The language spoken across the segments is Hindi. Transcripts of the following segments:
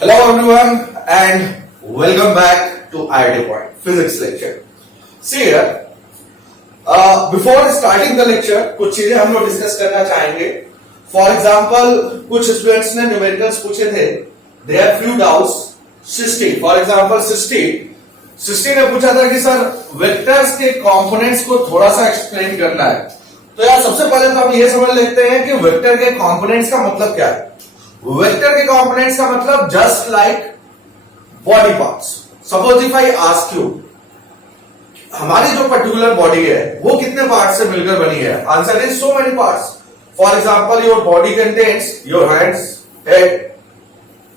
Hello everyone and welcome back to IIT Point Physics lecture. See here, before starting the lecture, कुछ चीजें हम लोग डिस्कस करना चाहेंगे. For example, कुछ स्टूडेंट्स ने न्यूमेरिकल्स पूछे थे. They have few doubts. Srishti, for example, सृष्टि ने पूछा था कि सर वेक्टर्स के कंपोनेंट्स को थोड़ा सा एक्सप्लेन करना है. तो यार सबसे पहले तो हम ये समझ लेते हैं कि वेक्टर के कंपोनेंट्स का मतलब क्या है. वेक्टर के कंपोनेंट्स का मतलब just like body parts. Suppose if I ask you, हमारी जो पर्टिकुलर बॉडी है वो कितने पार्ट से मिलकर बनी है. Answer is so many parts. For example, your body contains your hands, head,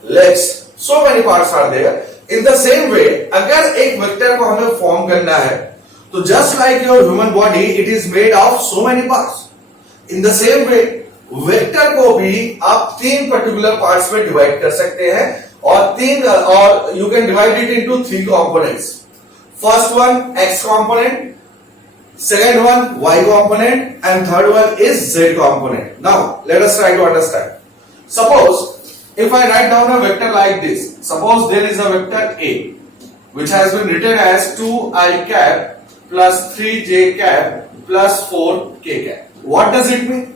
legs, so many parts are there. In the same way, अगर एक वेक्टर को हमें फॉर्म करना है तो just like your human body, it is made of so many parts. In the same way, vector को भी आप तीन पर्टिकुलर पार्ट्स में डिवाइड कर सकते हैं और you can divide it into three components. First one x component, second one y component, and third one is z component. Now let us try to understand. Suppose if I write down a vector like this, suppose there is a vector a which has been written as 2i cap plus 3j cap plus 4k cap. What does it mean?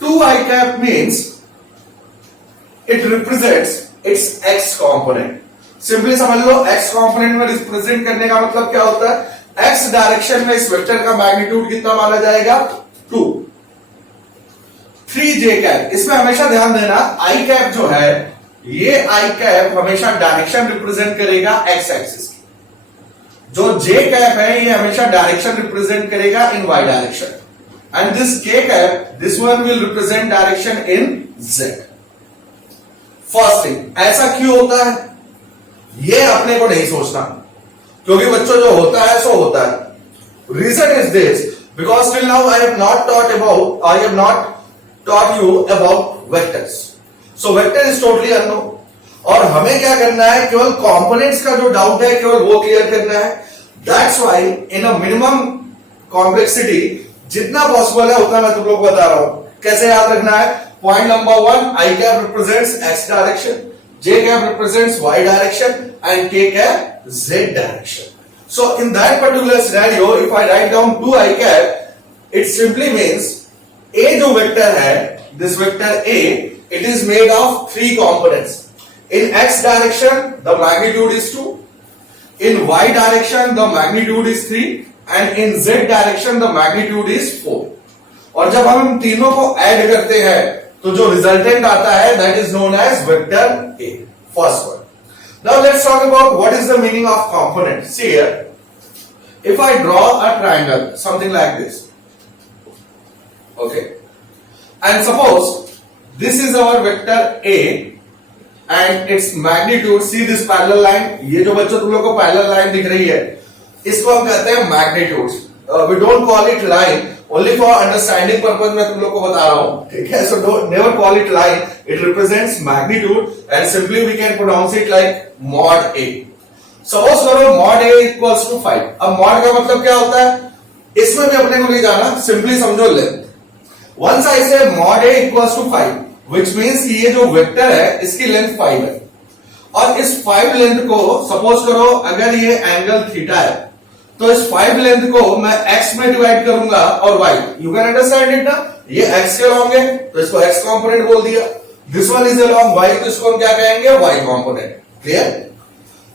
2i cap means it represents its x component. Simply समझ लो, x कंपोनेंट में रिप्रेजेंट करने का मतलब क्या होता है. x डायरेक्शन में इस वेक्टर का मैग्नीट्यूड कितना माना जाएगा, 2. 3j कैप, इसमें हमेशा ध्यान देना, i कैप जो है ये i कैप हमेशा डायरेक्शन रिप्रेजेंट करेगा x एक्सिस की. जो j कैप है ये हमेशा डायरेक्शन रिप्रेजेंट करेगा इन y direction. And this k cap, this one will represent direction in z. First thing, ऐसा क्यों होता है ये अपने को नहीं सोचना, क्योंकि बच्चों जो होता है सो होता है. Reason is this, because till now I have not taught you about vectors. So vector is totally unknown. और हमें क्या करना है, केवल कंपोनेंट्स का जो डाउट है केवल वो क्लियर करना है. That's why in a minimum complexity जितना पॉसिबल है उतना मैं तुम लोग को बता रहा हूं. कैसे याद रखना है. Point number 1, I cap represents X direction, J cap represents Y direction and K cap Z direction. So in that particular scenario, if I write down 2i cap, it simply means A जो वेक्टर है, this vector A, it is made of three components. In X direction the magnitude is 2, in Y direction the magnitude is 3, and in z direction the magnitude is 4. और जब हम तीनों को ऐड करते हैं तो जो रिजल्टेंट आता है that is known as vector A. First one. Now let's talk about what is the meaning of component. See here, if I draw a triangle something like this, okay, and suppose this is our vector A and its magnitude, see this parallel line, ये जो बच्चों तुम लोग को parallel line दिख रही है इसको हम कहते हैं magnitude. We don't call it line, only for understanding purpose मैं तुम लोग को बता रहा हूं, ठीक है. So don't never call it line, it represents magnitude and simply we can pronounce it like mod A. Suppose करो मॉड ए इक्वल्स टू 5. अब मॉड का मतलब क्या होता है, इसमें भी अपने को नहीं जाना, सिंपली समझो length. Once I say mod A equals to 5, which means ये जो वेक्टर है इसकी लेंथ 5 है. और इस 5 लेंथ को सपोज करो अगर ये एंगल थीटा है तो इस 5 लेंथ को मैं x में डिवाइड करूंगा और y. You can understand it ना. ये x के लॉन्ग है तो इसको x कंपोनेंट बोल दिया. This one is along y, तो इसको हम क्या कहेंगे, y component. Clear.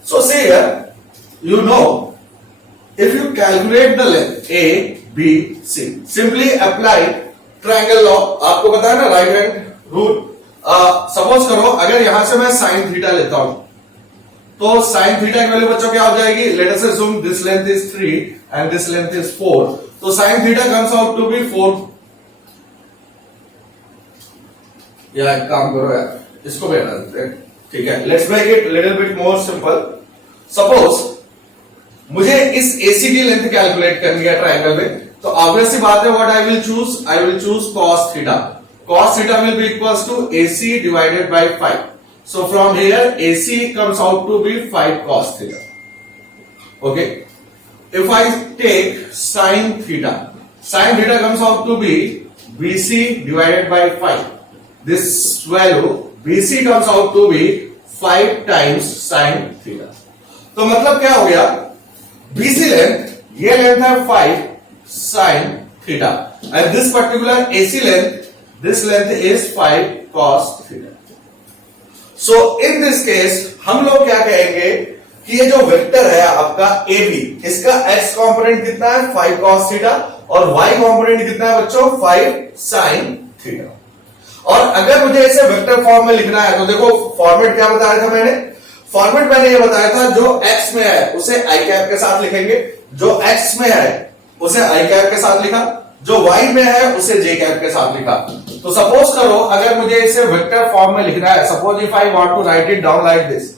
So see here, you know, if you calculate the length a b c, simply apply triangle law. आपको पता है ना राइट हैंड रूल. सपोज करो अगर यहां से मैं साइन थीटा लेता हूं तो साइन थीटा की वैल्यू बच्चों क्या हो जाएगी. Let us assume this length is 3 and this length is 4, तो sine theta comes out to be 4. या एक काम करो यार, इसको भी हटा देते हैं, ठीक है. Let's make it little bit more simple. Suppose मुझे इस एसीडी लेंथ कैलकुलेट करनी है ट्रायंगल में, तो ऑब्वियस सी बात है what I will choose cos theta. Cos theta will be equals to AC divided by 5. So from here AC comes out to be 5 cos theta. Okay. If I take sin theta comes out to be BC divided by 5. This value BC comes out to be 5 times sine theta. तो मतलब क्या हो गया, बीसी लेंथ, ये लेंथ है 5 sine theta and this particular AC length, this length is 5 cos theta. So in this case हम लोग क्या कहेंगे कि ये जो वेक्टर है आपका AB, इसका x कंपोनेंट कितना है 5 cos थीटा और y कंपोनेंट कितना है बच्चों 5 sin थीटा। और अगर मुझे इसे वेक्टर फॉर्म में लिखना है तो देखो फॉर्मेट क्या बताया था मैंने, फॉर्मेट मैंने ये बताया था जो x में है उसे i कैप के साथ लिखेंगे, जो x में है उसे i कैप के साथ लिखा, जो y में है उसे j कैप के साथ लिखा। तो सपोज करो अगर मुझे इसे वेक्टर फॉर्म में लिखना है, suppose if I want to write it down like this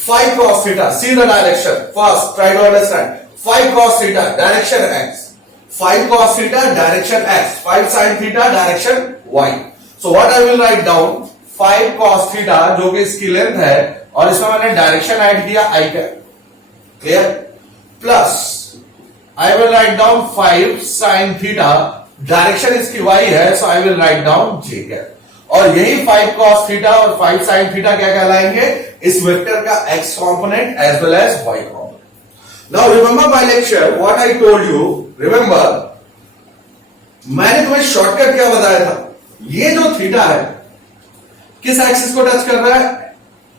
5 cos theta, see the direction first, try to understand 5 cos theta direction x, 5 cos theta direction x, 5 sin theta direction y. So what I will write down 5 cos theta जो कि इसकी लेंथ है और इसमें मैंने डायरेक्शन ऐड किया i cap, clear, plus I will write down 5 sin theta, direction इसकी y है, so I will write down j cap. और यही 5 cos थीटा और 5 sin थीटा क्या कहलाएंगे, इस वेक्टर का x component as well as y component. Now remember my lecture what I told you, remember मैंने तुम्हें शॉर्टकट क्या बताया था, ये जो थीटा है किस एक्सिस को टच कर रहा है,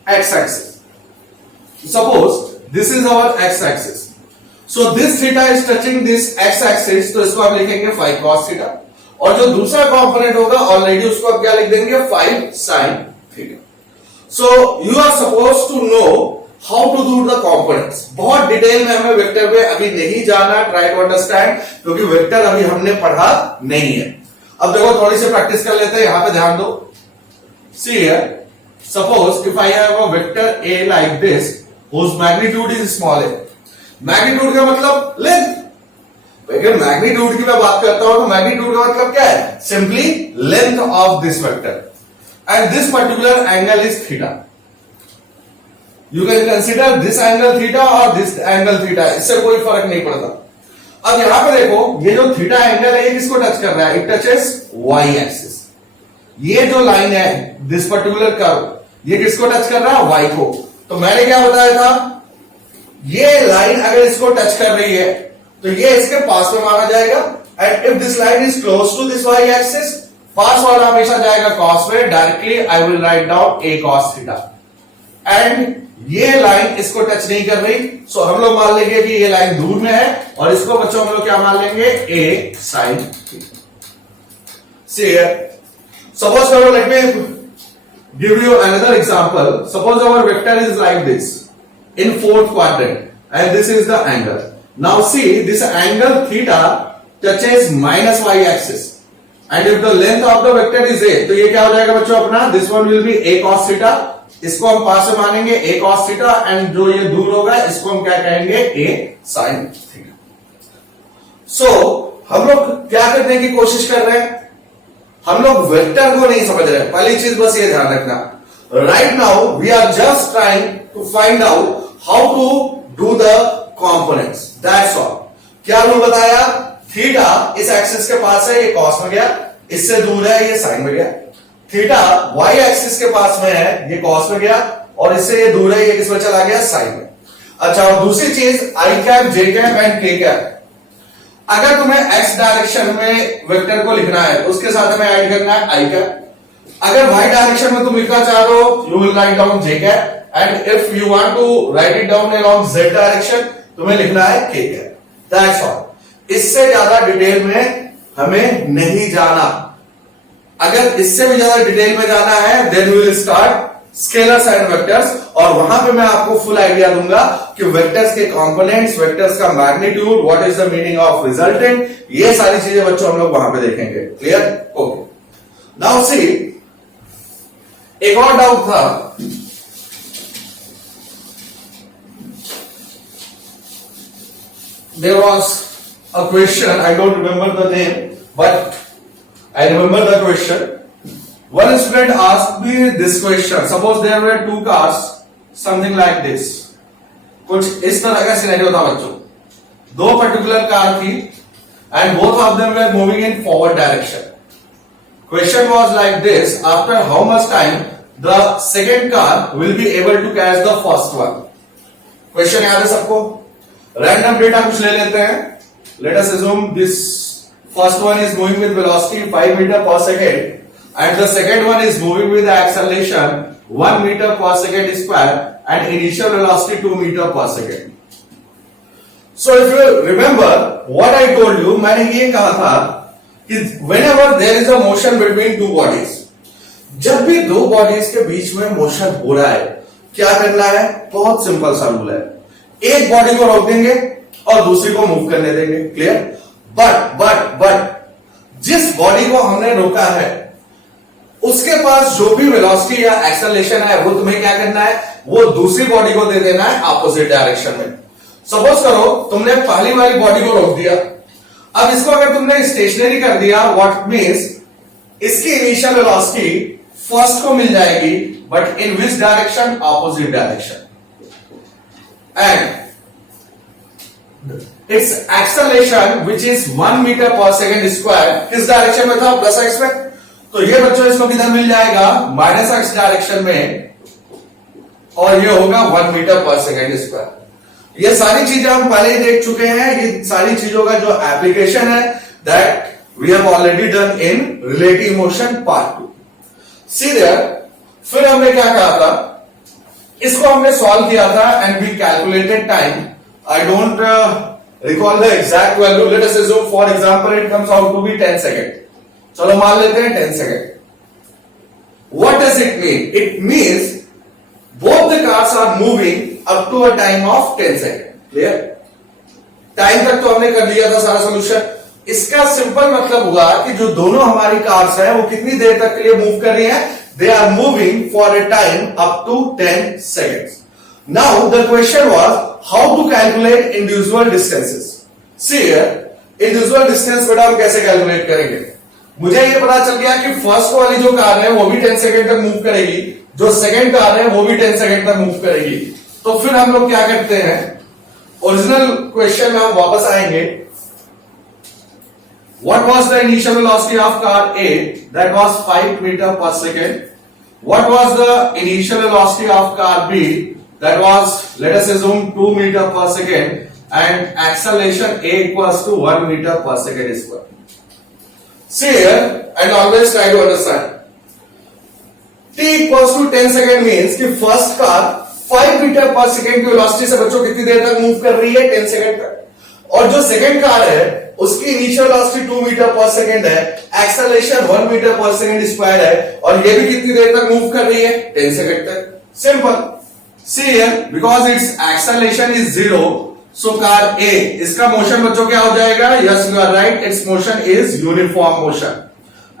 x axis. Suppose this is our x axis, so this theta is touching this x axis, तो इसको आप लिखेंगे 5 cos थीटा और जो दूसरा कंपोनेंट होगा ऑलरेडी उसको आप क्या लिख देंगे 5 sin theta. So you are suppose to know how to do the components. बहुत डिटेल में हमें वेक्टर में अभी नहीं जाना, ट्राई टू अंडरस्टैंड, क्योंकि वेक्टर अभी हमने पढ़ा नहीं है। अब देखो थोड़ी सी प्रैक्टिस कर लेते हैं, यहां पे ध्यान दो। सी here, suppose if I have a vector a like this whose magnitude is small a, magnitude का मतलब लेंथ। अगर मैग्नीट्यूड की मैं बात करता हूं तो मैग्नीट्यूड का मतलब क्या है, simply length of this vector and this particular angle is theta. You can consider this angle theta और दिस एंगल थीटा, इससे कोई फर्क नहीं पड़ता। अब यहां पे देखो ये जो थीटा एंगल है ये किसको टच कर रहा है, इट टचेस वाई एक्सिस। ये जो लाइन है दिस पर्टिकुलर कर्व, ये किसको टच कर रहा है, वाई को। तो मैंने क्या बताया था, ये लाइन अगर इसको टच कर रही है तो ये इसके पास में माना जाएगा and if this line is close to this Y axis, पास वाला हमेशा जाएगा कॉस में, directly I will write down A cos theta. And ये लाइन इसको टच नहीं कर रही, सो हम लोग मान लेंगे कि ये लाइन दूर में है और इसको बच्चों हम लोग क्या मान लेंगे, A sine theta. See here, suppose करो let me give you another example. Suppose our vector is like this in fourth quadrant and this is the angle. Now see this angle theta touches minus y axis and if the length of the vector is a, तो ये क्या हो जाएगा बच्चों अपना, this one will be a cos theta, इसको हम पास में मानेंगे a cos theta and जो ये दूर होगा इसको हम क्या कहेंगे, a sin theta. So हम लोग क्या करने की कोशिश कर रहे हैं, हम लोग वेक्टर को नहीं समझ रहे। पहली चीज बस ये ध्यान रखना, right now we are just trying to find out how to do the components, that's all। क्या रूल बताया, थीटा इस एक्सिस के पास है, ये कॉस में गया, इससे दूर है ये साइन में गया। थीटा वाई एक्सिस के पास में है, ये कॉस में गया और इससे ये दूर है, ये किस में चला गया, साइन में। अच्छा, और दूसरी चीज आई cap, J cap and K cap. अगर तुम्हें एक्स डायरेक्शन में वेक्टर को लिखना है तो उसके साथ हमें ऐड करना है आई कैप। अगर वाई डायरेक्शन में तुम लिखना चाह रहे हो, you will write down J cap and if you want to write it down along Z direction, तुम्हें लिखना है के कैप। That's all. इससे ज्यादा डिटेल में हमें नहीं जाना। अगर इससे भी ज्यादा डिटेल में जाना है then we will start scalars and vectors, और वहां पे मैं आपको फुल आइडिया दूंगा कि वेक्टर्स के कंपोनेंट्स, वेक्टर्स का magnitude, what is the meaning of resultant, ये सारी चीजें बच्चों हम लोग वहां पे देखेंगे। क्लियर? ओके, नाउ सी एक और डाउट था, there was a question, I don't remember the name but I remember the question. One student asked me this question, suppose there were two cars, something like this, कुछ इस तरह का सिनेरियो था बच्चों। दो पर्टिकुलर कार थी and both of them were moving in forward direction. Question was like this, after how much time the second car will be able to catch the first one. Question याद है सबको? रैंडम डेटा कुछ ले लेते हैं. Let us assume this first one is moving with velocity 5 meter per second and the second one is moving with the acceleration 1 meter per second square and initial velocity 2 meter per second. So if you remember what I told you, मैंने ये कहा था कि whenever there is a motion between two bodies, जब भी दो बॉडीज के बीच में मोशन हो रहा है, क्या करना है? बहुत सिंपल सा रूल है. एक बॉडी को रोक देंगे और दूसरी को मूव करने देंगे. क्लियर? बट जिस बॉडी को हमने रोका है उसके पास जो भी वेलोसिटी या एक्सेलरेशन है वो तुम्हें क्या करना है? वो दूसरी बॉडी को दे देना है अपोजिट डायरेक्शन में. सपोज करो तुमने पहली वाली बॉडी को रोक दिया. अब इसको अगर तुमने स्टेशनरी कर दिया, व्हाट मीन्स इसकी इनिशियल वेलोसिटी फर्स्ट को मिल जाएगी, but in which direction? Opposite direction. And its acceleration which is 1 metre per second square किस डायरेक्शन में था? प्लस एक्स में. तो ये बच्चों इसको किधर मिल जाएगा? माइनस एक्स डायरेक्शन में, और ये होगा 1 मीटर पर सेकेंड स्क्वायर. ये सारी चीजें हम पहले ही देख चुके हैं. ये सारी चीजों का जो एप्लीकेशन है that we have already done in relative motion part 2. See there. फिर हमने क्या कहा था? इसको हमने सॉल्व किया था and we calculated time. I don't recall the exact value. Let us assume for example it comes out to be 10 second. चलो मान लेते हैं 10 second. What does it mean? It means both the cars are moving up to a time of 10 seconds. Clear? Time तक तो हमने कर लिया था सारा सोल्यूशन. इसका सिंपल मतलब हुआ कि जो दोनों हमारी कार्स हैं वो कितनी देर तक के लिए मूव कर रही हैं? They are moving for a time up to 10 seconds. Now the question was how to calculate individual distances. See here, individual distance बेटा हम कैसे कैलकुलेट करेंगे? मुझे ये पता चल गया कि फर्स्ट वाली जो कार है वो भी 10 सेकेंड तक मूव करेगी, जो सेकंड कार है वो भी 10 सेकेंड तक मूव करेगी. तो फिर हम लोग क्या करते हैं? ओरिजिनल क्वेश्चन में हम वापस आएंगे. What was the initial velocity of car A? That was 5 meter per second. What was the initial velocity of car B? That was, let us assume, 2 meter per second, and acceleration A equals to 1 meter per second square. See here and always try to understand. T equals to 10 second means कि first car 5 metre per second की वेलोसिटी से बच्चों कितनी देर तक मूव कर रही है? 10 सेकेंड तक. और जो सेकेंड कार है उसकी initial velocity 2 metre per second है, acceleration 1 metre per second square है, और ये भी कितनी देर तक मूव कर रही है? 10 सेकेंड तक. Simple. See here, because its acceleration is 0, so car A, इसका मोशन बच्चों क्या हो जाएगा? Yes, you are right, its motion is uniform motion.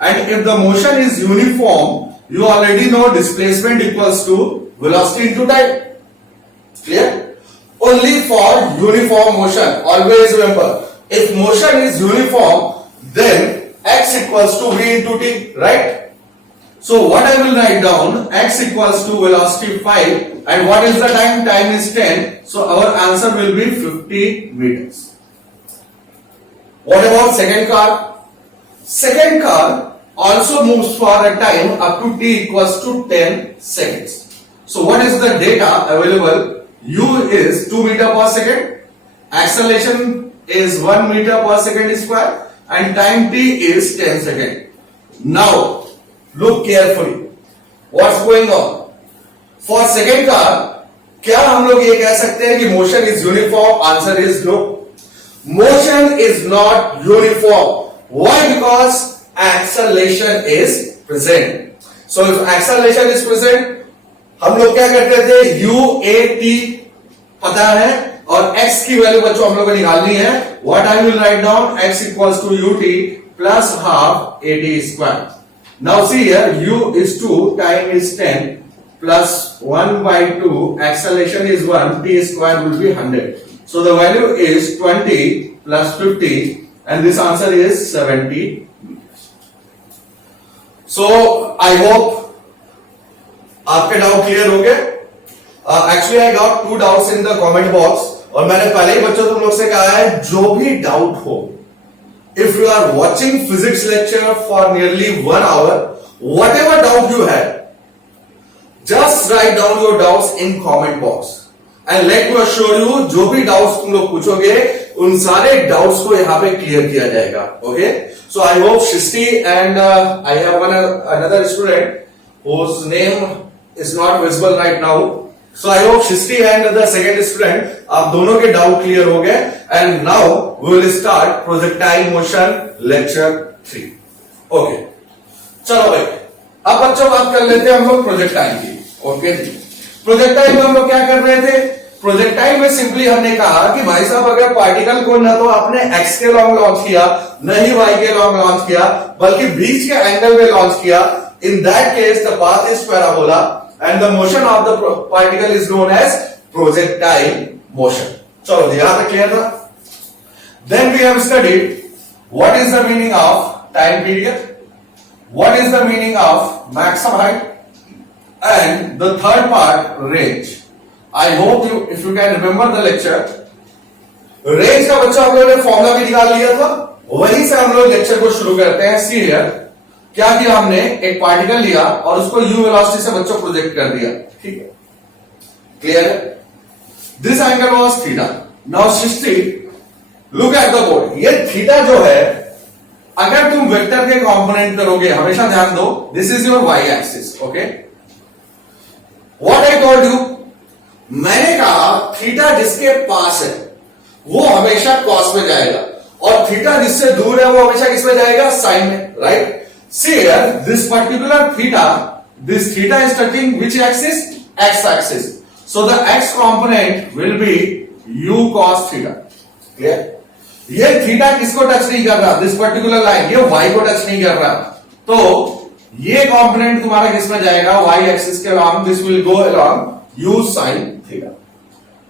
And if the motion is uniform, you already know displacement equals to velocity into time. Clear? Only for uniform motion. Always remember, if motion is uniform, then x equals to v into t, right? So what I will write down, x equals to velocity 5, and what is the time? Time is 10. So our answer will be 50 meters. What about second car? Second car also moves for a time up to t equals to 10 seconds. So what is the data available? U is 2 meter per second, acceleration is 1 meter per second square, and time t is 10 seconds. Now look carefully. What's going on? For second car, क्या हम लोग ये कह सकते हैं कि motion is uniform? Answer is no. Motion is not uniform. Why? Because acceleration is present. So if acceleration is present, हम लोग क्या करते थे? u a t पता है, और x की वैल्यू बच्चों हम लोग को निकालनी है. What I will write down, x equals to ut plus half at square. Now see here, u is 2, time is 10, plus 1 by 2, acceleration is 1, t square will be 100. So the value is 20 plus 50, and this answer is 70. So I hope आपके डाउट क्लियर हो गए. Actually I got 2 doubts in the comment box, और मैंने पहले ही बच्चों तुम लोग से कहा है जो भी डाउट हो, if you are watching physics lecture for nearly 1 hour, whatever doubt you have, must write down your doubts in comment box and let me assure you, जो भी डाउट्स तुम लोग पूछोगे उन सारे डाउट्स को यहाँ पे क्लियर किया जाएगा. Okay, so I hope Srishti and I have one another student whose name is not visible right now. So I hope Shristi and the second student, आप दोनों के डाउट क्लियर हो गए. And now we will start projectile motion lecture 3. Okay, चलो भाई, अब बच्चों बात कर लेते हैं हम लोग प्रोजेक्टाइल की. ओके, प्रोजेक्टाइल में हम लोग क्या कर रहे थे? प्रोजेक्टाइल में सिंपली हमने कहा कि भाई साहब अगर पार्टिकल को न तो आपने एक्स के लॉन्ग लॉन्च किया, न ही वाई के लॉन्ग लॉन्च किया, बल्कि बीच के एंगल में लॉन्च किया, in that case the path is parabola and the motion of the particle is known as projectile motion. चलो यहां तक क्लियर था. Then we have studied what is the meaning of time period, what is the meaning of maximum height, and the third part range. I hope you, if you can remember the lecture, range का बच्चा हम लोगों ने फॉर्मूला भी निकाल लिया था. वहीं से हम लोग लेक्चर को शुरू करते हैं. सी हियर, क्या किया हमने? एक पार्टिकल लिया और उसको यू वेलोसिटी से बच्चों प्रोजेक्ट कर दिया. ठीक है, क्लियर है? This angle was theta. Now Srishti, look at the board. ये थीटा जो है, अगर तुम वेक्टर के कंपोनेंट करोगे, हमेशा ध्यान दो, this is your Y axis. Okay, what I told you, मैंने कहा थीटा जिसके पास है वो हमेशा कॉस में जाएगा और थीटा जिससे दूर है वो हमेशा किस में जाएगा? साइन में. Right? See here, this particular theta, this theta is touching which axis? X axis. So the x component will be u cos theta. Clear? ये थीटा किसको टच नहीं कर रहा? दिस पर्टिकुलर लाइन, ये y को टच नहीं कर रहा. तो ये कंपोनेंट तुम्हारा किस में जाएगा? y एक्सिस के along. This will go along u sin theta.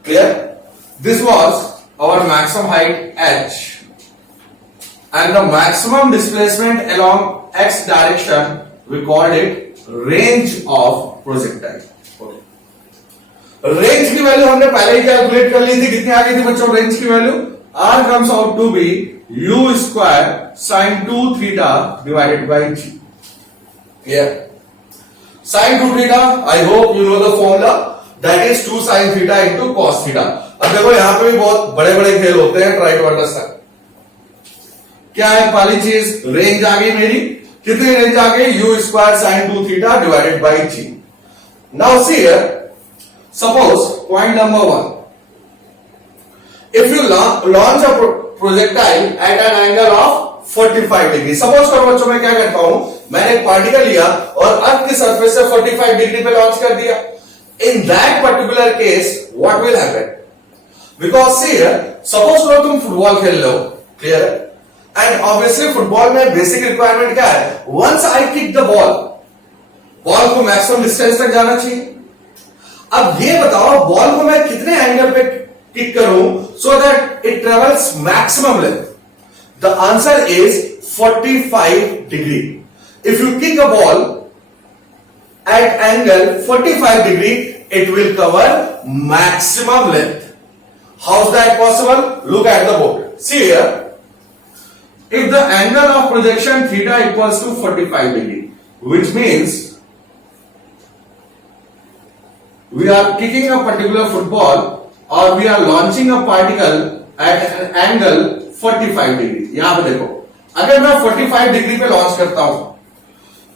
Clear? This was our maximum height h and the maximum displacement along x direction, we called it range of projectile. Okay. Range की वैल्यू हमने पहले ही कैलकुलेट कर ली थी. कितनी आ गई थी बच्चों रेंज की value? r comes out to be u square sin 2 theta divided by g. Clear? Sin 2 theta, I hope you know the formula, that is 2 sin theta into cos theta. अब देखो यहां पे भी बहुत बड़े बड़े खेल होते हैं. Try to understand. क्या है पहली चीज? रेंज आ गई मेरी. कितनी रेंज आ गई? U square sine 2 theta divided by G. Now see here, suppose point number 1, if you launch a projectile at an angle of 45 degree. Suppose करो बच्चों, मैं क्या करता हूं, मैंने एक पार्टिकल लिया और अर्थ की सरफेस से 45 डिग्री पे लॉन्च कर दिया. In that particular case what will happen? Because see here, suppose करो तुम फुटबॉल खेल रहे हो. क्लियर है? एंड ऑब्वियसली फुटबॉल में बेसिक रिक्वायरमेंट क्या है? Once I kick the ball, ball को मैक्सिमम डिस्टेंस तक जाना चाहिए. अब ये बताओ, बॉल को मैं कितने एंगल पे किक करूं so that it travels maximum length? The answer is 45 degree. If you kick a ball at angle 45 degree, it will cover maximum length. How is that possible? Look at the board. See here, if the angle of projection theta equals to 45 degree, which means we are kicking a particular football or we are launching a particle at an angle 45 degree. यहां पे देखो, अगर मैं 45 डिग्री पे लॉन्च करता हूं,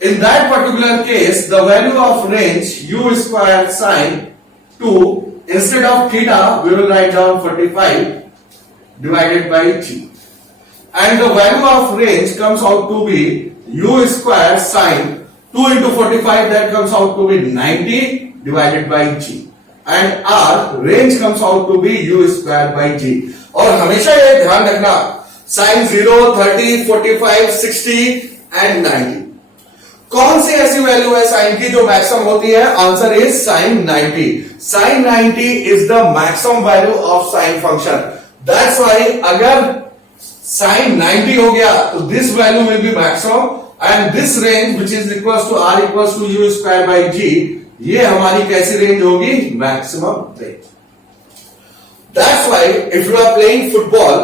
in that particular case the value of range u square sin 2, instead of theta we will write down 45 divided by g. And the value of range comes out to be u square sin 2 into 45, that comes out to be 90 divided by g. And r range comes out to be u square by g. और हमेशा ये ध्यान रखना, sin 0, 30, 45, 60 and 90. कौन सी ऐसी वैल्यू है साइन की जो मैक्सिमम होती है? Answer is sin 90. sin 90 is the maximum value of sine function. That's why अगर sin 90 हो गया तो this value will be maximum and this range which is equals to r equals to u square by g, ये हमारी कैसी रेंज होगी? Maximum range. That's why if you are playing football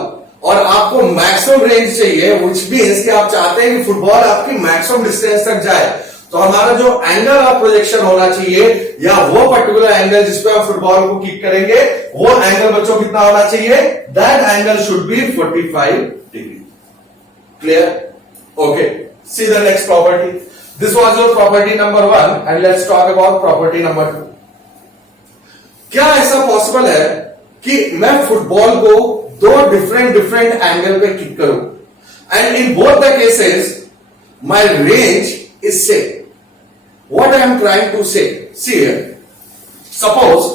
और आपको मैक्सिमम रेंज चाहिए, विच मीन्स कि आप चाहते हैं कि फुटबॉल आपकी मैक्सिमम डिस्टेंस तक जाए, तो हमारा जो एंगल ऑफ प्रोजेक्शन होना चाहिए या वो पर्टिकुलर एंगल जिसपे हम फुटबॉल को किक करेंगे वो एंगल बच्चों कितना होना चाहिए, that angle should be 45 degree. Clear? Okay, see the next property. This was your property number 1 and let's talk about property number 2। क्या ऐसा पॉसिबल है कि मैं फुटबॉल को दो डिफरेंट एंगल पे किक करूं and in both the cases my range is same? What I am trying to say, see here, suppose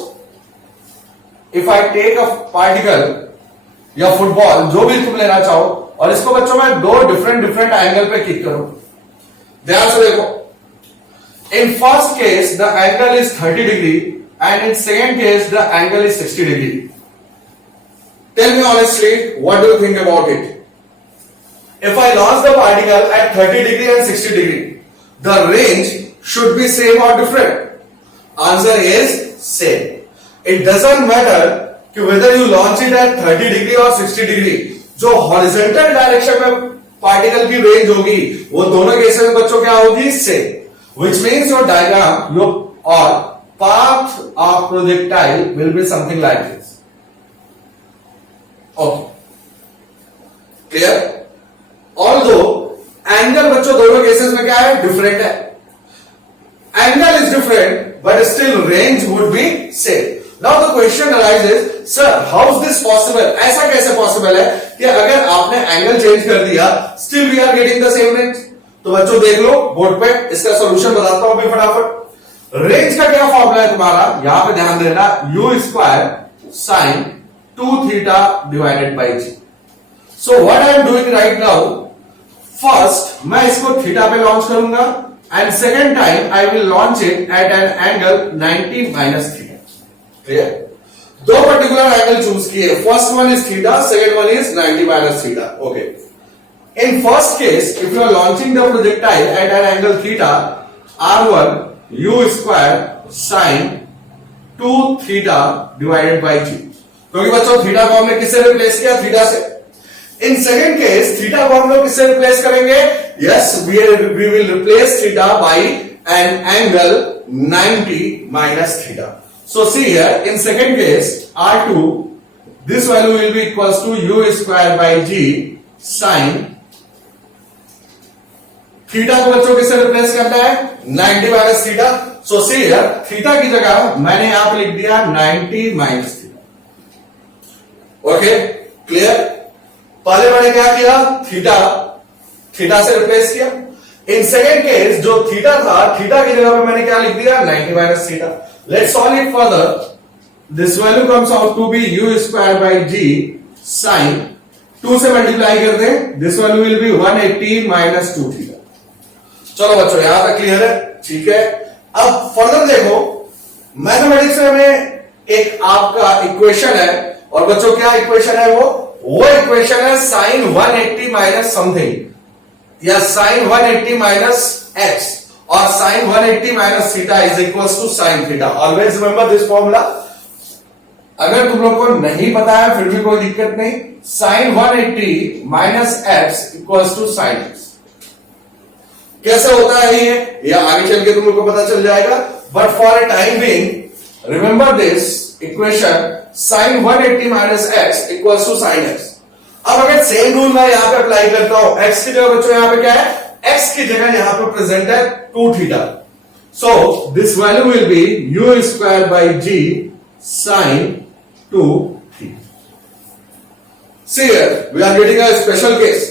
if I take a particle या फुटबॉल जो भी तुम लेना चाहो और इसको बच्चों मैं दो डिफरेंट एंगल पे किक करूं, ध्यान से देखो। In first case the angle is 30 degree and in second case the angle is 60 degree. Tell me honestly, what do you think about it? If I launch the particle at 30 degree and 60 degree, the range should be same or different? Answer is same. It doesn't matter कि whether you launch it at 30 degree or 60 degree. जो horizontal direction में particle की range होगी वो दोनों केसेस में बच्चों क्या होगी, same. Which means your diagram, your or path of projectile will be something like this. Okay. Clear? Although angle बच्चों दोनों केसेस में क्या है, डिफरेंट है। Angle is different but still range would be same. Now the question arises, sir how is this possible? ऐसा कैसे पॉसिबल है कि अगर आपने एंगल चेंज कर दिया still we are getting the same range? तो बच्चों देख लो बोर्ड पे, इसका सोल्यूशन बताता हूं अभी फटाफट। रेंज का क्या फॉर्मूला है तुम्हारा, यहां पे ध्यान देना, u square sine 2 theta divided by G. So what I am doing right now, first मैं इसको थीटा पे लॉन्च करूंगा and second time I will launch it at an angle 90 minus theta. Clear? दो पर्टिकुलर एंगल चूज किए, first one is theta, second one is 90 minus theta. Okay, in first case if you are launching the projectile at an angle theta, r1 u square sine 2 theta divided by g. क्योंकि बच्चों थीटा को हमने किससे रिप्लेस किया, थीटा से। इन सेकेंड केस थीटा को हम लोग किससे रिप्लेस करेंगे, yes we will replace theta by an angle 90 minus theta. So see here in second case r2 this value will be equals to u square by g sine theta को बच्चों किससे रिप्लेस करना है, 90 minus theta. So see here theta की जगह मैंने यहां पर लिख दिया 90 माइनस थीटा। Okay, clear? पहले मैंने क्या किया, थीटा से रिप्लेस किया। इन सेकेंड केस जो थीटा था, थीटा की जगह पे मैंने क्या लिख दिया, 90 minus theta. Let's solve it further. This value comes out to be u square by G sine 2 से मल्टीप्लाई कर दें, this value will be 180 minus 2 theta. चलो बच्चों यहां तक क्लियर है, ठीक है। अब फर्दर देखो, मैथमेटिक्स में एक आपका इक्वेशन है और बच्चों क्या इक्वेशन है, वो इक्वेशन है साइन 180 माइनस समथिंग या साइन 180 माइनस एक्स और sine 180 minus theta is equal to sine theta. Always remember this formula. अगर तुम लोग को नहीं पता है फिर भी कोई दिक्कत नहीं, sine 180 minus X equal to sine X. कैसे होता है ये आगे चल के तुम लोग को पता चल जाएगा, but for a time being remember this equation sine 180 minus X equal to sine X. अब अगर सेम रूल मैं यहां पे अप्लाई करता हूं, एक्स की जगह बच्चों यहां पे क्या है, एक्स की जगह यहां पे प्रेजेंट है 2 theta. So this value will be u square by G sine 2 theta. See here, we are getting a special case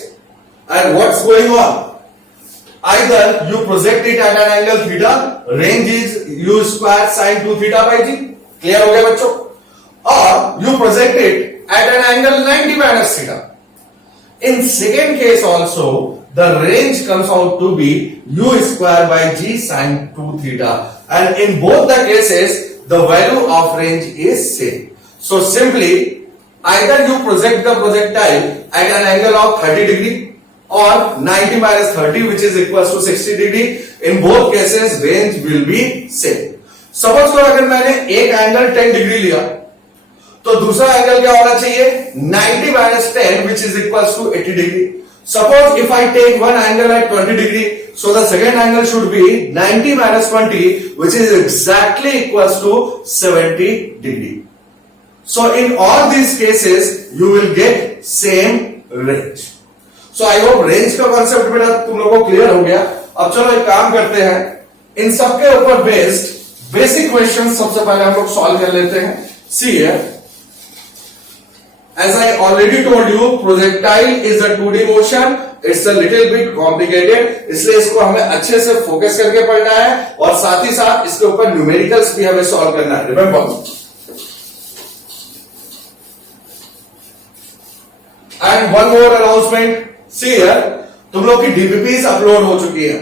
and what's going on? Either you project it at an angle theta, range is u square sin 2 theta by g, clear हो गया बच्चों, or you project it at an angle 90 minus theta. In second case also the range comes out to be u square by g sin 2 theta, and in both the cases the value of range is same. So simply either you project the projectile at an angle of 30 degree or 90 minus 30 which is equals to 60 degree. In both cases range will be same. Suppose को अगर मैंने एक एंगल 10 डिग्री लिया तो दूसरा एंगल क्या होना चाहिए, 90 minus 10 which is equals to 80 degree. Suppose if I take one angle at 20 degree, so the second angle should be 90 minus 20, which is exactly equals to 70 degree. So in all these cases you will get same range. So I hope range का concept बेटा तुम लोगों को clear हो गया. अब चलो एक काम करते हैं, इन सबके ऊपर बेस्ड बेसिक क्वेश्चन सबसे पहले हम लोग सॉल्व कर लेते हैं. See here, as I already told you, projectile is a 2D motion. It's a little bit complicated, इसलिए इसको हमें अच्छे से फोकस करके पढ़ना है और साथ ही साथ इसके ऊपर न्यूमेरिकल्स भी हमें सॉल्व करना है. Remember, and one more announcement. See here, तुम लोग की डीपीपीज अपलोड हो चुकी है.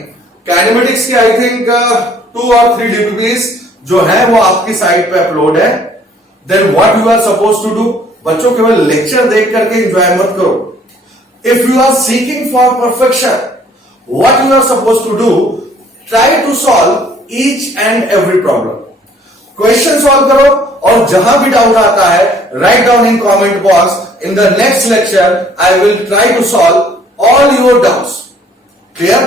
काइनेमेटिक्स की आई थिंक 2 or 3 डीपीपीज जो है वो आपकी साइट पे अपलोड है. Then what you are suppose to do, बच्चों केवल लेक्चर देख करके एंजॉय मत करो. If you are seeking for perfection, what you are suppose to do, try to solve each and every problem. Question solve करो और जहां भी डाउट आता है write down in comment box. In the next lecture I will try to solve all your doubts. Clear?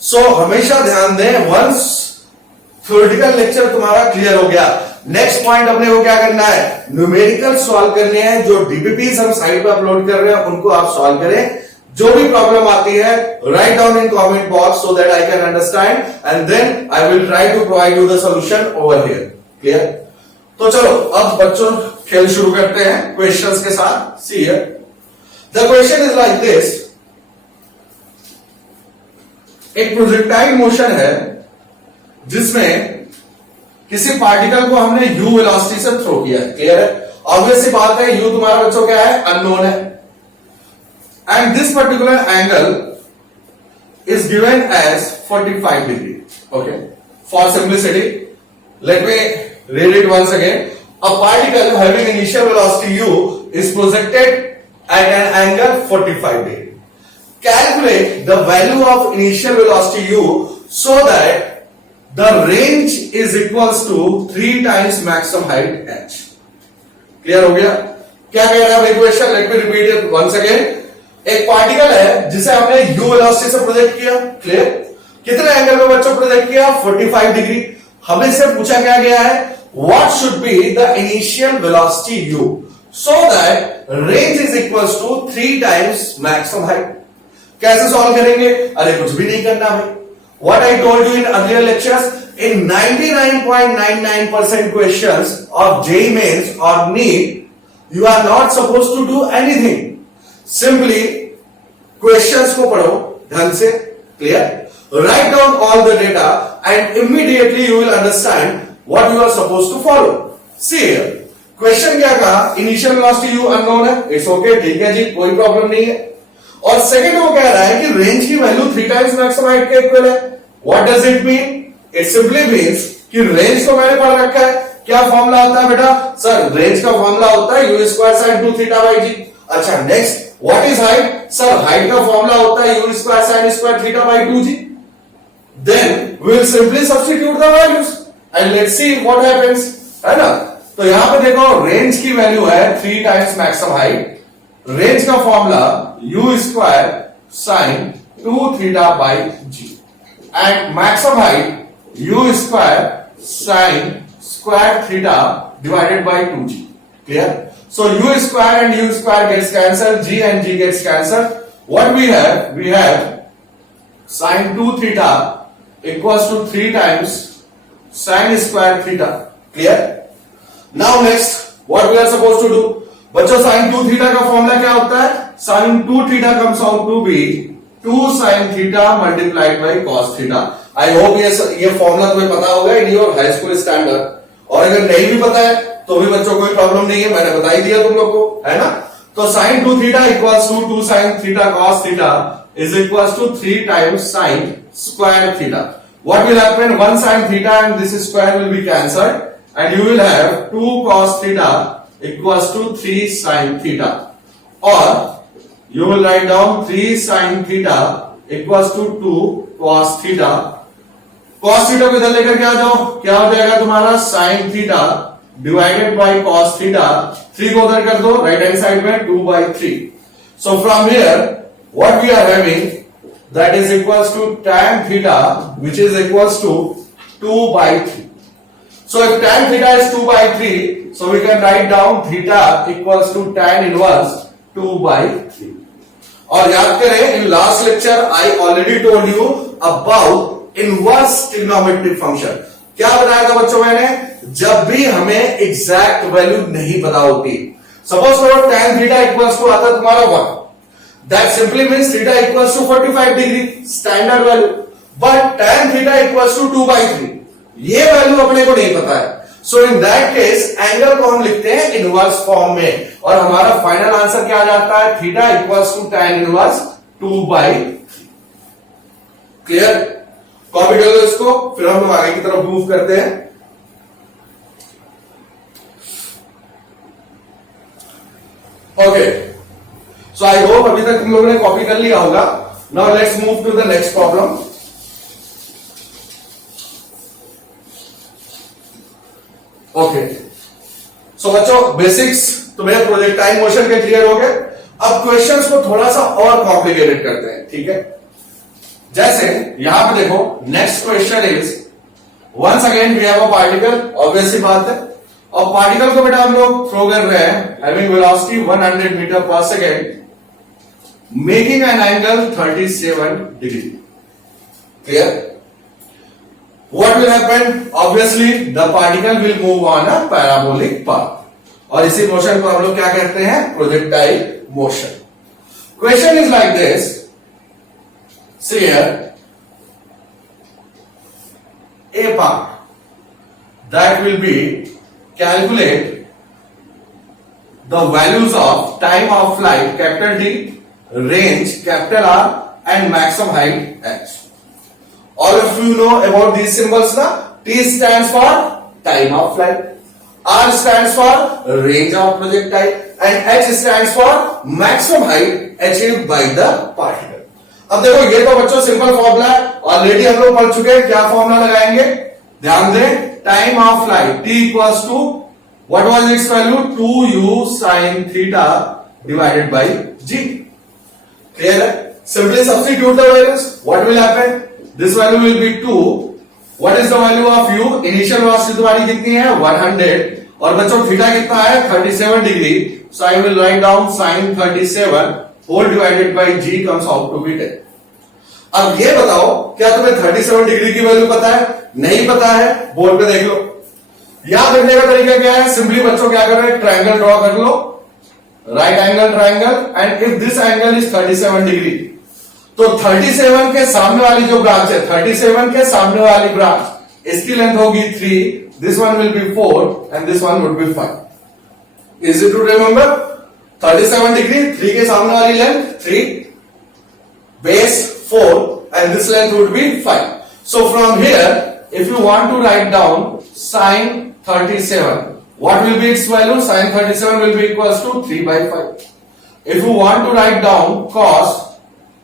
So हमेशा ध्यान दें, वंस थ्योरेटिकल लेक्चर तुम्हारा क्लियर हो गया, नेक्स्ट पॉइंट अपने को क्या करना है, न्यूमेरिकल सॉल्व करने हैं. जो डीपीपीज हम साइट पे अपलोड कर रहे हैं उनको आप सॉल्व करें. जो भी प्रॉब्लम आती है write down in comment box so that I can understand and then I will try to provide you the solution over here. Clear? तो चलो अब बच्चों खेल शुरू करते हैं क्वेश्चंस के साथ. See here, the question is like this. एक प्रोजेक्टाइल मोशन है जिसमें किसी पार्टिकल को हमने u वेलोसिटी से थ्रो किया है. क्लियर है? ऑब्वियस सी बात है, u तुम्हारा बच्चों क्या है, अननोन है. And this particular angle is given as 45 degree. Okay, for simplicity let me read it once again. A particle having initial velocity u is projected at an angle 45 degree. Calculate the value of initial velocity u so that the range is equals to 3 times maximum height h. Clear हो गया? क्या कह रहा है भाई question? Let me repeat it once again. एक पार्टिकल है जिसे हमने u वेलोसिटी से प्रोजेक्ट किया. क्लियर? कितने एंगल में बच्चों प्रोजेक्ट किया? 45 डिग्री. हमें से पूछा क्या गया है, what should be the initial velocity u so that range is equals to 3 times maximum height. कैसे सॉल्व करेंगे? अरे कुछ भी नहीं करना भाई. What I told you in earlier lectures, in 99.99% questions of JEE Mains or NEET, you are not supposed to do anything. Simply questions को पढ़ो ढंग से. Clear? Write down all the data and immediately you will understand what you are supposed to follow. See here, question क्या कहा, इनिशियल वेलोसिटी u अननोन है. इट्स ओके, ठीक है जी, कोई प्रॉब्लम नहीं है. और सेकंड वो कह रहा है कि रेंज की वैल्यू 3 टाइम्स मैक्सिमम हाइट के इक्वल है. What does it mean? It simply means कि रेंज तो मैंने पढ़ रखा है. क्या फॉर्मूला होता है बेटा? सर रेंज का फॉर्मूला होता है u square sine 2 theta by g. अच्छा, next what is height? Sir height का फॉर्मूला होता है u square sine square theta by 2 g. Then we will simply substitute the values and let's see what happens. है ना? तो यहां पे देखो रेंज की वैल्यू है 3 टाइम्स मैक्सिमम हाइट. रेंज का formula u square sine 2 theta by g and maximum height u square sine square theta divided by 2g. Clear? So u square and u square gets cancel, g and g gets cancelled. What we have sin 2 theta equals to 3 times sin square theta. Clear? Now next what we are supposed to do? बच्चों sin 2 theta का फॉर्मूला क्या होता है? sin 2 theta comes out to be 2 sin theta multiplied by cos theta. I hope ये फॉर्मूला तुम्हें पता होगा in your high school standard. और अगर नहीं भी पता है तो भी बच्चों कोई प्रॉब्लम नहीं है, मैंने बता ही दिया तुम लोग को, है ना? तो sin 2 theta equals to 2 sin theta cos theta is equals to 3 times sin square theta. What will happen? 1 sin theta and this square will be cancelled and you will have 2 cos theta equals to 3 sin theta. Or you will write down 3 sin theta equals to 2 cos theta. Cos theta को इधर लेकर के आ जाओ, क्या हो जाएगा तुम्हारा sin theta divided by cos theta. 3 को उधर कर दो राइट हैंड साइड में 2 by 3. So from here what we are having that is equals to tan theta, which is equals to 2 by 3. So if tan theta is 2 by 3, so we can write down theta equals to tan inverse 2 by 3. और याद करें, in last lecture I already told you about inverse trigonometric function. क्या बताया था बच्चों मैंने? जब भी हमें एग्जैक्ट वैल्यू नहीं पता होती, सपोज करो tan theta इक्वल्स टू आता तुम्हारा 1, that simply means theta equals to 45 degree standard value, but tan theta equals to 2 by 3, ये वैल्यू अपने को नहीं पता है. सो इन दैट केस एंगल को हम लिखते हैं इनवर्स फॉर्म में, और हमारा फाइनल आंसर क्या आ जाता है? Theta equals to tan inverse 2 by 3. Clear? Copy कर लो इसको, फिर हम लोग आगे की तरफ मूव करते हैं. ओके, सो आई होप अभी तक तुम लोगों ने कॉपी कर लिया होगा. Now let's move to the next problem. Okay, so बच्चों बेसिक्स तुम्हें प्रोजेक्टाइल मोशन के क्लियर हो गए. अब क्वेश्चंस को थोड़ा सा और कॉम्प्लिकेटेड करते हैं. ठीक है, जैसे यहां पे देखो, next question is once again we have a particle. Obviously बात है, और पार्टिकल को बेटा हम लोग थ्रो कर रहे हैं having velocity 100 metre per second, making an angle 37 degree. Clear? What will happen? Obviously, the particle will move on a parabolic path. और इसी मोशन को हम लोग क्या कहते हैं? Projectile motion. Question is like this. See here, a part that will be calculate the values of time of flight capital D, range capital R, and maximum height h. All of you know about these symbols na? T stands for time of flight, R stands for range of projectile, and H stands for maximum height achieved by the particle. अब देखो, ये तो बच्चों सिंपल फॉर्मूला है, ऑलरेडी हम लोग पढ़ चुके हैं. क्या फॉर्मूला लगाएंगे? ध्यान दें, time of flight T equals to what was its value? 2u sin theta divided by g. Clear है? Simply substitute the values. What will happen? This value will be 2. What is the value of u? Initial velocity तुम्हारी कितनी है? 100. और बच्चों थीटा कितना है? 37 degree. So I will write down sin 37 whole divided by g comes out to be 10. अब ये बताओ, क्या तुम्हें 37 डिग्री की वैल्यू पता है? नहीं पता है? बोर्ड पे देख लो. याद रखने का तरीका क्या है? सिंपली बच्चों क्या कर रहे हैं? ट्रायंगल ड्रॉ कर लो, right angle triangle, and if this angle is 37 degree, तो 37 के सामने वाली जो ब्रांच है, 37 के सामने वाली ब्रांच, इसकी लेंथ होगी 3, this one will be 4 and this one would be 5. Easy to remember? 37 degree, 3 के सामने वाली length 3, base 4 and this length would be 5. So from here if you want to write down sin 37, what will be its value? Sin 37 will be equals to 3 by 5. If you want to write down cos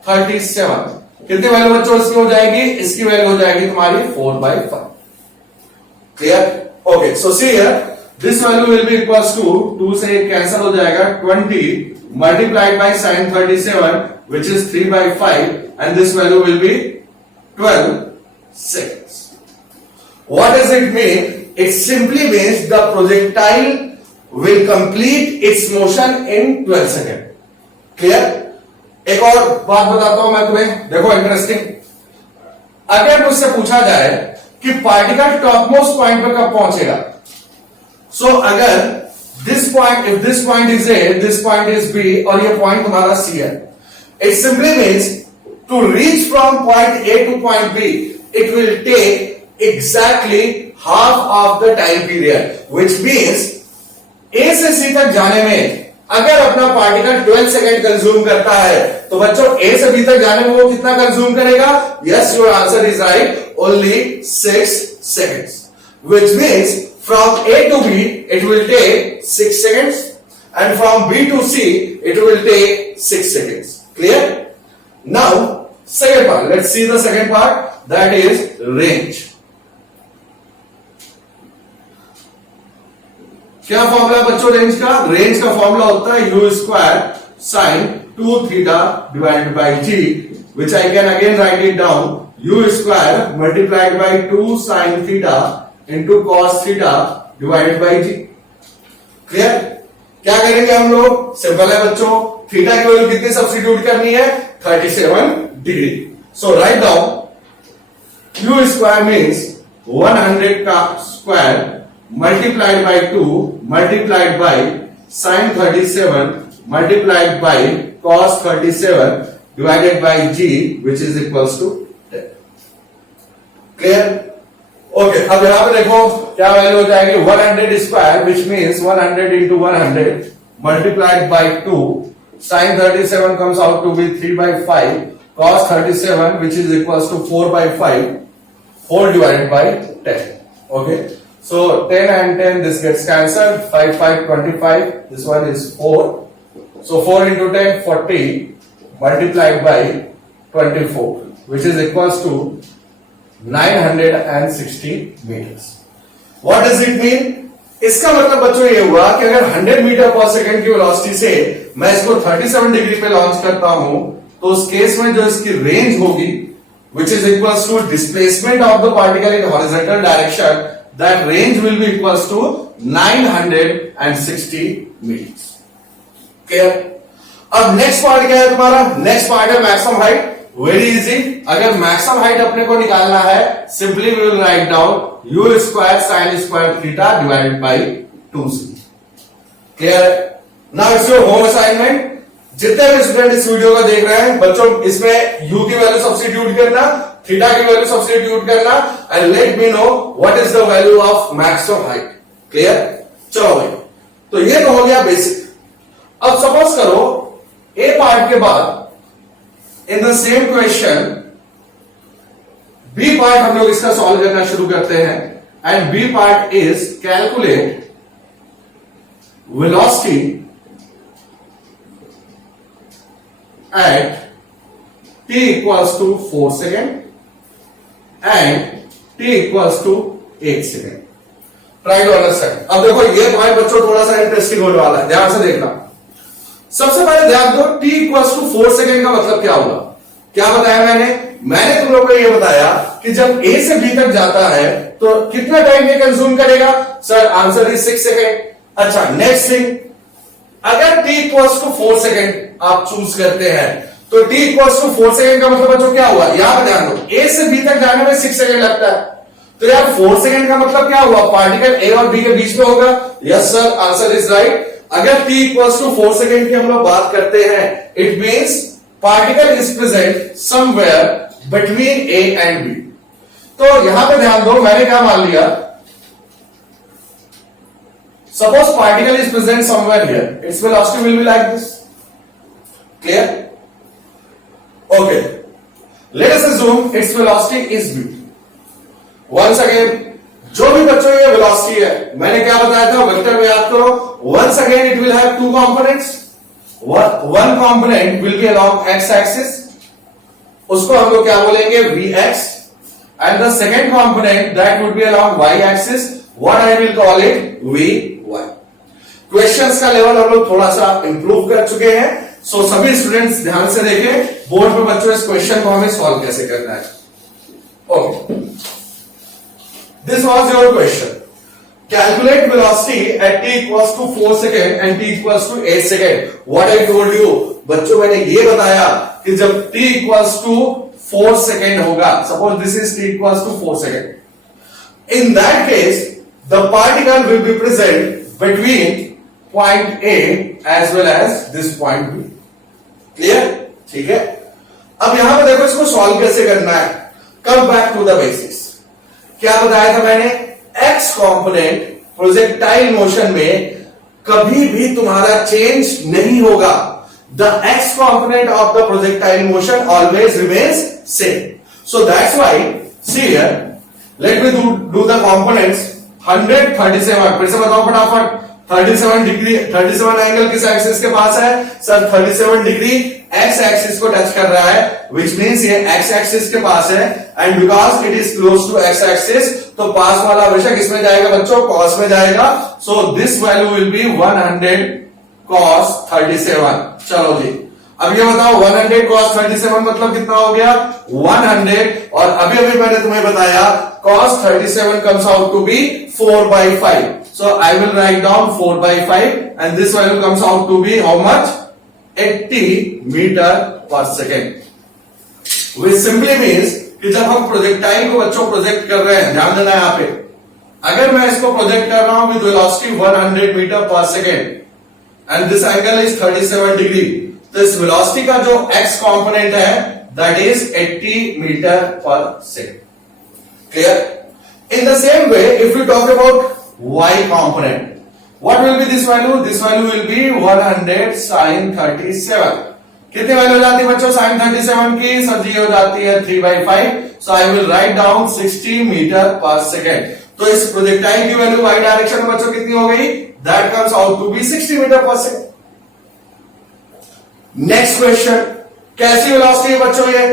37, कितनी वैल्यू बच्चों इसकी हो जाएगी? इसकी वैल्यू हो जाएगी तुम्हारी 4 by 5. Clear? Okay, so see here, this value will be equals to 2 से कैंसिल हो जाएगा, 20 multiplied by sin 37 which is 3 by 5, and this value will be 12 seconds. What does it mean? It simply means the projectile will complete its motion in 12 seconds. Clear? एक और बात बताता हूं मैं तुम्हें, देखो इंटरेस्टिंग. अगर मुझसे पूछा जाए कि पार्टिकल टॉप मोस्ट पॉइंट पर कब पहुंचेगा, सो अगर this point, if this point is A, this point is B, और ये पॉइंट तुम्हारा सी है, it simply means to reach from point A to point B it will take exactly half of the time period, which means A से C तक जाने में अगर अपना पार्टिकल 12 सेकेंड कंज्यूम करता है, तो बच्चों A से B तक जाने में वो कितना कंज्यूम करेगा? Yes, your answer is right, only 6 seconds, which means from A to B it will take 6 seconds and from B to C it will take 6 seconds. Clear? Now second part, let's see the second part, that is range. क्या फॉर्मूला बच्चों रेंज का? रेंज का फॉर्मूला होता है u² sin 2 theta divided by g which I can again write it down, u square multiplied by 2 sin theta into cos theta divided by g. Clear? क्या करेंगे हम लोग? सिंपल है बच्चों, थीटा की वैल्यू कितनी सब्स्टिट्यूट करनी है? 37 degree. So right down u square means 100 का square multiplied by 2 multiplied by sin 37 multiplied by cos 37 divided by g which is equals to 10. Clear? Okay, अब यहां पे देखो क्या वैल्यू हो जाएगी? 100 square which means 100 into 100 multiplied by 2 sin 37 comes out to be 3 by 5 cos 37 which is equals to 4 by 5 whole divided by 10. Okay, so 10 and 10 this gets cancelled. 5 5 25, this one is 4, so 4 into 10 40 multiplied by 24 which is equals to 960 meters. What does it mean? इसका मतलब बच्चों ये हुआ कि अगर 100 मीटर पर सेकंड की वेलोसिटी से मैं इसको 37 डिग्री पे लॉन्च करता हूं तो उस केस में जो इसकी रेंज होगी which is equals to displacement of the particle in horizontal direction, that range will be equals to 960 meters. Clear? अब नेक्स्ट पार्ट क्या है तुम्हारा? नेक्स्ट पार्ट है मैक्सिमम हाइट. Very easy. अगर मैक्सिमम हाइट अपने को निकालना है, simply we will write down u square sine square theta divided by 2c. Clear है? Now it's your home assignment. जितने भी स्टूडेंट इस वीडियो को देख रहे हैं बच्चों, इसमें u की वैल्यू सब्स्टिट्यूट करना, थीटा की वैल्यू सब्स्टिट्यूट करना and let me know what is the value of maximum height. Clear? चलो भाई, तो ये तो हो गया बेसिक. अब सपोज करो ए पार्ट के बाद in the same question B part हम लोग इसका सॉल्व करना शुरू करते हैं and B part is calculate velocity at t equals to 4 second and t equals to 8 second. Try to understand. अब देखो ये पॉइंट बच्चों थोड़ा सा इंटरेस्टिंग होने वाला है, ध्यान से देखना. सबसे पहले ध्यान दो t equals to 4 second का मतलब क्या होगा? क्या बताया मैंने तुम लोगों को ये बताया कि जब a से b तक जाता है तो कितना टाइम ये कंज्यूम करेगा? Sir answer is 6 second. अच्छा, नेक्स्ट थिंग, अगर t इक्वल्स टू 4 सेकेंड आप चूज करते हैं तो t इक्वल्स टू 4 सेकेंड का मतलब बच्चों क्या हुआ? यहां पर ध्यान दो, a से b तक जाने में 6 सेकेंड लगता है, तो यार 4 सेकेंड का मतलब क्या हुआ? पार्टिकल a और b के बीच में होगा. Yes sir, answer is right. अगर t इक्वल्स टू 4 सेकेंड की हम लोग बात करते हैं, it means particle is present somewhere between a and b. तो यहां पे ध्यान दो, मैंने क्या मान लिया? Suppose particle is present somewhere here, its velocity will be like this. Clear? Okay. Let us assume its velocity is v. Once again, जो भी बच्चों ये velocity है, मैंने क्या बताया था? वेक्टर में याद करो. Once again, it will have two components. One component will be along x-axis. उसको हम लोग क्या बोलेंगे? Vx. And the second component that would be along y-axis. What I will call it? Vy. Questions का लेवल हम लोग थोड़ा सा इंप्रूव कर चुके हैं, सो सभी स्टूडेंट्स ध्यान से देखें बोर्ड पे बच्चों इस क्वेश्चन को हमें सॉल्व कैसे करना है. Okay, this was your question. Calculate velocity at t equals to 4 second and t equals to 8 second. What I told you बच्चों, मैंने ये बताया कि जब t इक्वल्स टू 4 सेकेंड होगा, suppose this is t equals to 4 second, in that case the particle will be present between point A as well as this point B. Clear? ठीक है. अब यहां पर देखो इसको सॉल्व कैसे करना है. Come back to the basics. क्या बताया था मैंने? X component प्रोजेक्टाइल मोशन में कभी भी तुम्हारा चेंज नहीं होगा. The X component of the projectile motion always remains same. So that's why see here, let me do the components. 137, फिर से बताओ फटाफट. 37 डिग्री, 37 एंगल किस एक्सिस के पास है? सर 37 डिग्री एक्स एक्सिस को टच कर रहा है, विच मीन्स ये एक्स एक्सिस के पास है, and because it is close to x axis तो पास वाला हमेशा किसमें जाएगा बच्चों? कॉस में जाएगा. सो this value will B 100 cos 37. चलो जी, अब ये बताओ 100 cos 37 मतलब कितना हो गया 100, और अभी अभी मैंने तुम्हें बताया cos 37 comes out to be 4/5. So I will write down 4/5 and this value comes out to be how much? 80 meter per second. Which simply means कि जब हम प्रोजेक्टाइल को बच्चों प्रोजेक्ट कर रहे हैं, ध्यान देना यहाँ पे, अगर मैं इसको प्रोजेक्ट कर रहा हूं with velocity 100 metre per second and this angle is 37 degree, तो इस वेलोसिटी का जो एक्स कंपोनेंट है that is 80 metre per second. Clear? In the same way if you talk about y component, what will be this value? This value will be 100 sin 37. कितनी वैल्यू हो जाती है बच्चों sin 37 की? सर जी हो जाती है 3/5. So I will write down 60 metre per second. तो इस प्रोजेक्टाइल की वैल्यू y डायरेक्शन में बच्चों कितनी हो गई? That comes out to be 60 metre per second. Next question, कैसी वेलोसिटी है बच्चों ये?